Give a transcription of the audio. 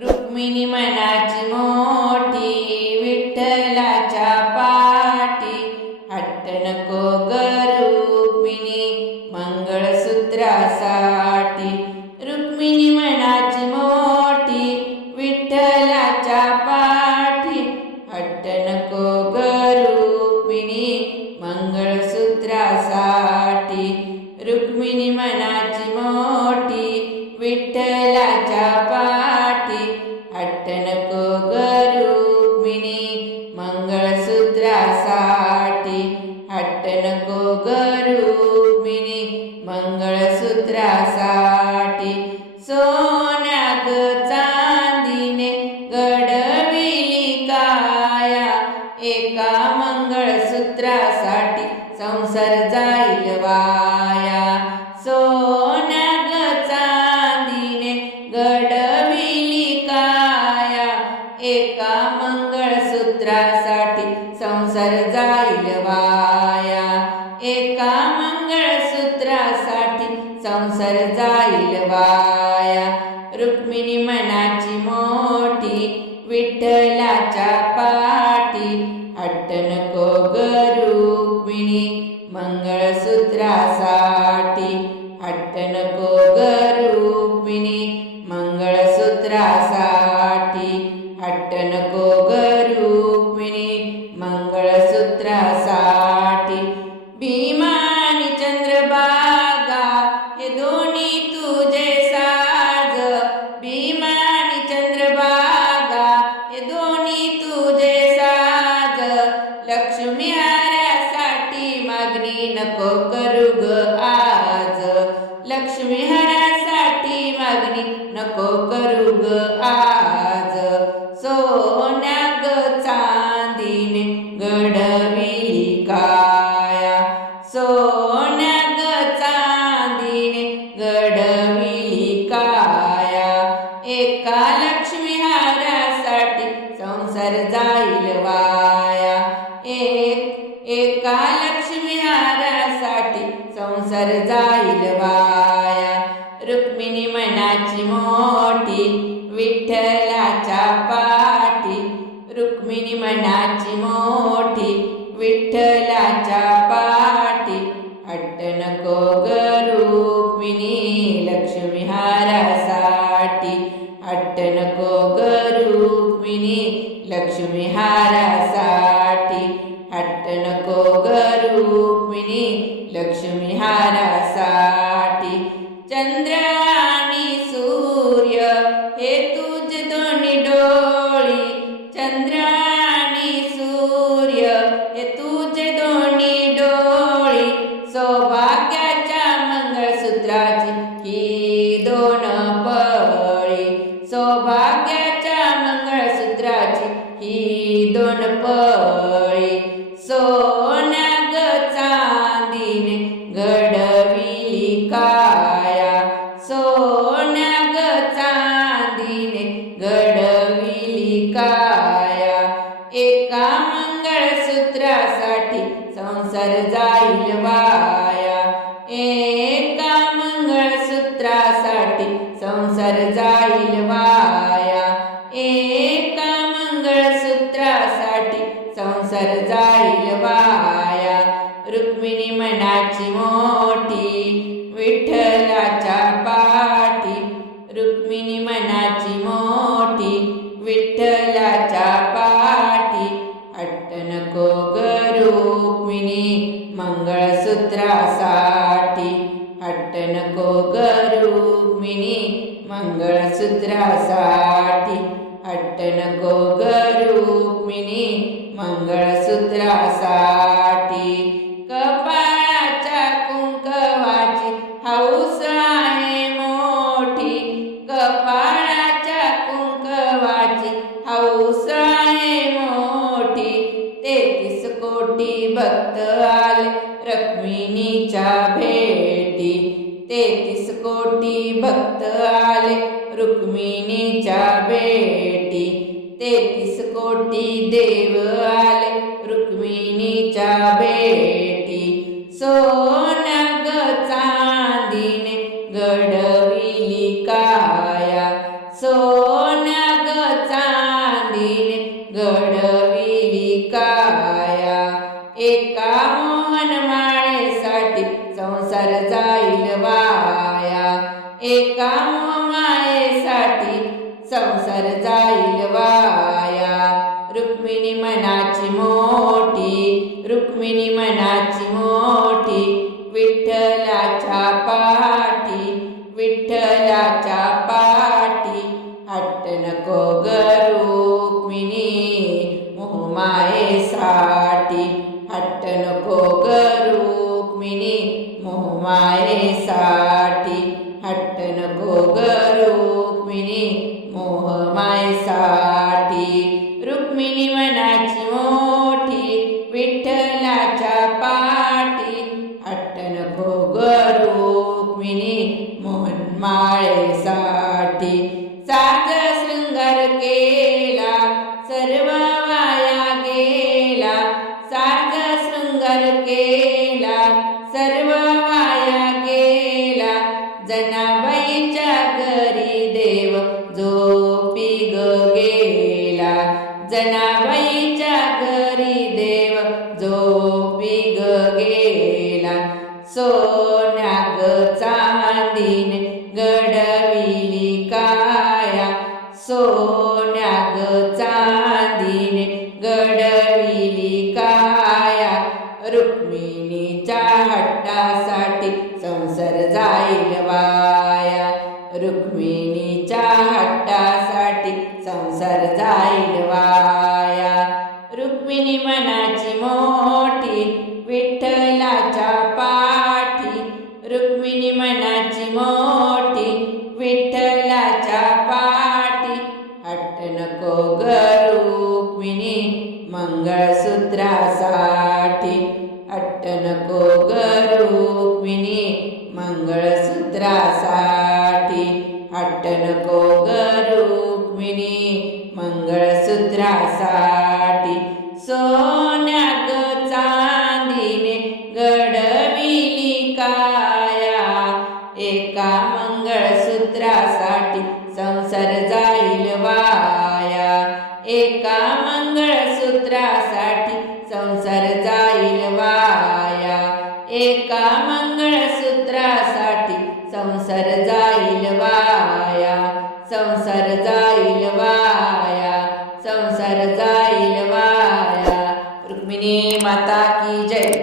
रुक्मिणी मनाची मोठी विठ्ठलाच्या पाठी, हट्ट नको ग रुक्मिणी मंगळसूत्रासाठी. रुक्मिणी मनाची मोठी विठ्ठलाच्या पाठी, हट्ट नको ग रुक्मिणी मंगळसूत्रासाठी. रुक्मिणी मनाची मोठी विठ्ठलाच्या पाठी, हट्ट नको ग रुक्मिणी मंगळसूत्रासाठी. हट्ट नको ग रुक्मिणी मंगळसूत्रासाठी. सोन्या ग चांदीने घडविली काया, एका मंगळसूत्रासाठी संसार जाईल वाया. सोन्या ग चांदीने घडविली काया, एका मंगळसूत्रासाठी संसार जाईल वाया. एका मंगळसूत्रासाठी संसार जाईल वाया. रुक्मिणी मनाची मोठी विठ्ठलाच्या पाठी, हट्ट नको ग रुक्मिणी मंगळसूत्रासाठी. हट्ट नको ग रुक्मिणी मंगळसूत्रासाठी. हट्ट नको ग रुक्मिणी मंगळसूत्रासाठी. भीमा आणि चंद्रभागा हे दोन्ही तुझे साज, भीमा आणि चंद्रभागा हे दोन्ही तुझे साज. लक्ष्मी हारासाठी मागणी नको करू ग आज, लक्ष्मी हारासाठी मागणी नको करू ग आज. सोन्या ग चांदीने घडविली काया, सोन्या ग चांदीने घडविली काया, एका लक्ष्मी हारासाठी संसार जाईल वाया. एका लक्ष्मी हारासाठी संसार जाईल वाया. रुक्मिणी मनाची मोठी विठ्ठलाच्या पाठी, रुक्मिणी मनाची मोठी विठ्ठलाच्या पाठी, हट्ट नको ग रुक्मिणी लक्ष्मी हारासाठी. हट्ट नको ग रुक्मिणी लक्ष्मी हारासाठी. हट्ट नको ग रुक्मिणी लक्ष्मी हारासाठी. चंद्र आणि सूर्य हे तुझे दोन्ही डोळी, चंद्र आणि सूर्य हे तुझे दोन्ही डोळी. सौभाग्याच्या मंगळसूत्राची ही दोन पळी, सौभाग्याच्या मंगळसूत्राची ही दोन पळी. सोन्या ग चांदीने घडविली काया, सोन्या ग चांदीने घडविली काया, एका मंगळसूत्रासाठी संसार जाईल वाया. एका मंगळसूत्रासाठी संसार जाईल वाया. एका मंगळसूत्रासाठी संसार जाईल वाया. रुक्मिणी मनाची मोठी विठ्ठलाच्या पाठी, रुक्मिणी मनाची मोठी विठ्ठलाच्या पाठी, हट्ट नको ग रुक्मिणी मंगळसूत्रासाठी. हट्ट नको ग रुक्मिणी मंगळसूत्रासाठी. हट्ट नको ग रुक्मिणी मंगळसूत्रासाठी. कपाळाच्या कुंकवाची हौस आहे मोठी, कपाळाच्या कुंकवाची हौस आहे मोठी. 33 कोटी भक्त आले रुक्मिणीच्या भेटी, 33 कोटी भक्त आले रुक्मिणीच्या भेटी. 33 कोटी देव आले रुक्मिणीच्या भेटी. सोन्या ग चांदीने घडविली काया, सोन्या मोहमायेसाठी संसार जाईल वाया, एका मोहमायेसाठी संसार जाईल वाया. रुक्मिणी मनाची मोठी, रुक्मिणी मनाची मोठी, विठ्ठलाच्या पाठी, विठ्ठलाच्या पाठी. हट्ट नको ग रुक्मिणी मोहमायेसाठी, हट्ट नको ग रुक्मिणी मोहमायेसाठी, हट्ट नको ग रुक्मिणी मोहमायेसाठी. रुक्मिणी मनाची मोठी, विठ्ठलाच्या पाठी, हट्ट नको ग रुक्मिणी मोहमायेसाठी. साज शृंगार केला सर्व वाया गेला, साज शृंगार केला सर्व वाया गेला. जनाबाईच्या घरी देव झोपी ग गेला, जनाबाईच्या घरी देव झोपी ग गेला. सोन्या ग चांदीने घडविली काया, सोन्या ग चांदीने घडविली काया. रुक्मिणीच्या हट्टासाठी संसार जाईल वाया, रुक्मिणीच्या हट्टासाठी संसार जाईल वाया. रुक्मिणी मनाची मोठी, विठ्ठलाच्या पाठी, रुक्मिणी मनाची मोठी, विठ्ठलाच्या पाठी. हट्ट नको ग रुक्मिणी मंगळसूत्रासाठी, हट्ट नको ग रुक्मिणी मंगळसूत्रासाठी, हट्ट नको ग रुक्मिणी मंगळसूत्रासाठी. सोन्या ग चांदीने घडविली काया, एका मंगळसूत्रासाठी संसार जाईल वाया, एका मंगळसूत्रासाठी संसार जाईल वाया, एका मंगळसूत्रासाठी संसार जाईल वाया, संसार जाईल वाया, संसार जाईल वाया. रुक्मिणी माता की जय.